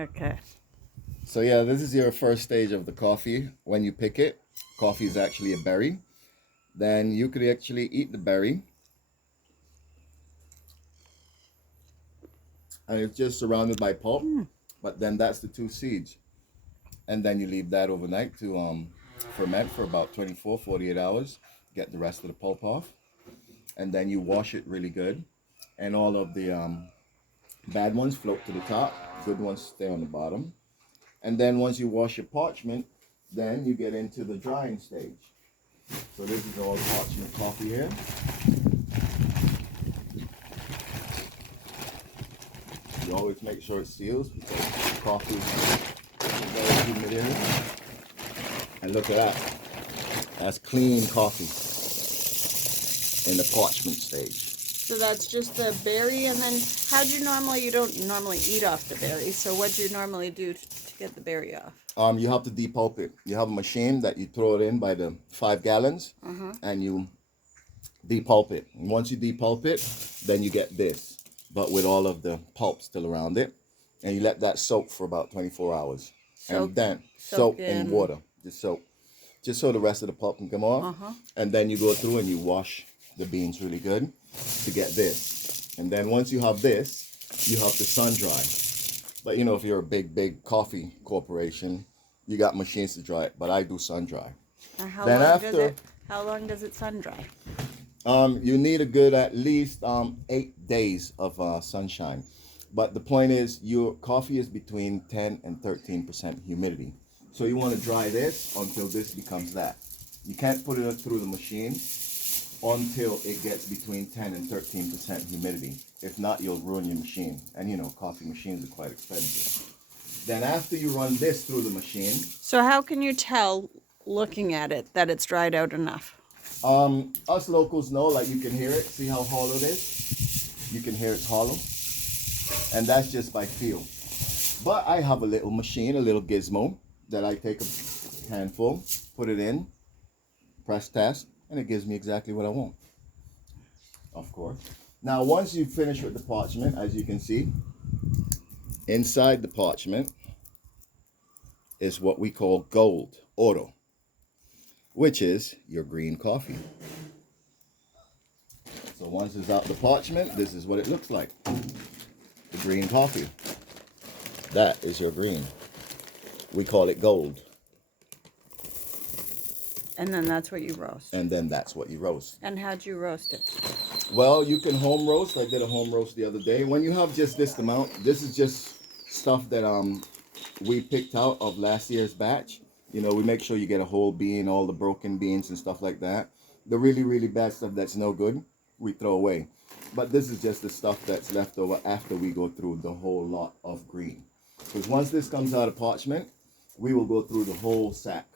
Okay. So yeah, this is your first stage of the coffee. When you pick it, coffee is actually a berry. Then you could actually eat the berry, and it's just surrounded by pulp. Mm. But then that's the two seeds, and then you leave that overnight to ferment for about 24, 48 hours. Get the rest of the pulp off, and then you wash it really good, and all of the bad ones float to the top. Good ones stay on the bottom. And then once you wash your parchment, then you get into the drying stage. So this is all parchment coffee here. You always make sure it seals because coffee is very humid in it. And look at that. That's clean coffee in the parchment stage. So that's just the berry, and then how do you normally, you don't normally eat off the berry, so what do you normally do to get the berry off? You have to depulp it. You have a machine that you throw it in by the 5 gallons, and you depulp it. And once you depulp it, then you get this, but with all of the pulp still around it, and you let that soak for about 24 hours. And then soak in water, just so the rest of the pulp can come off. And then you go through and you wash the beans really good to get this. And then once you have this, you have to sun dry. But you know, if you're a big coffee corporation, you got machines to dry it, but I do sun dry. And how long does it sun dry? You need a good at least 8 days of sunshine. But the point is, your coffee is between 10 and 13% humidity. So you want to dry this until this becomes that. You can't put it through the machine until it gets between 10 and 13% humidity. If not, you'll ruin your machine. And you know, coffee machines are quite expensive. Then after you run this through the machine. So how can you tell, looking at it, that it's dried out enough? Us locals know, like you can hear it. See how hollow it is? You can hear it's hollow. And that's just by feel. But I have a little machine, a little gizmo, that I take a handful, put it in, press test, and it gives me exactly what I want. Of course. Now, once you finish with the parchment, as you can see, inside the parchment is what we call gold, oro, which is your green coffee. So once it's out the parchment, this is what it looks like. The green coffee. That is your green. We call it gold. And then that's what you roast. And then that's what you roast. And how'd you roast it? Well, you can home roast. I did a home roast the other day. When you have just this amount, this is just stuff that we picked out of last year's batch. You know, we make sure you get a whole bean, all the broken beans and stuff like that. The really bad stuff that's no good, we throw away. But this is just the stuff that's left over after we go through the whole lot of green. Because once this comes out of parchment, we will go through the whole sack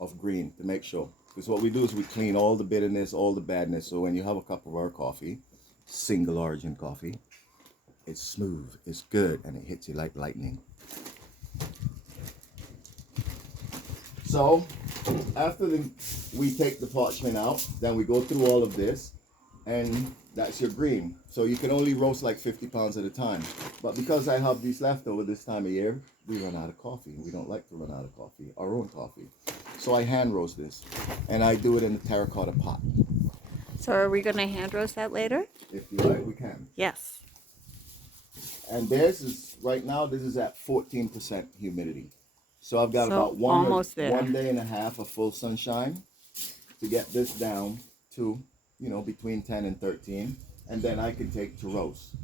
of green to make sure. Because what we do is we clean all the bitterness, all the badness. So when you have a cup of our coffee, single origin coffee, it's smooth, it's good, and it hits you like lightning. So after we take the parchment out, then we go through all of this, and that's your green. So you can only roast like 50 pounds at a time. But because I have these left over this time of year, we run out of coffee. We don't like to run out of coffee, our own coffee. So I hand roast this, and I do it in a terracotta pot. So are we going to hand roast that later? If you like, we can. Yes. And this is, right now, this is at 14% humidity. So I've got about one day and a half of full sunshine to get this down to, you know, between 10 and 13. And then I can take to roast.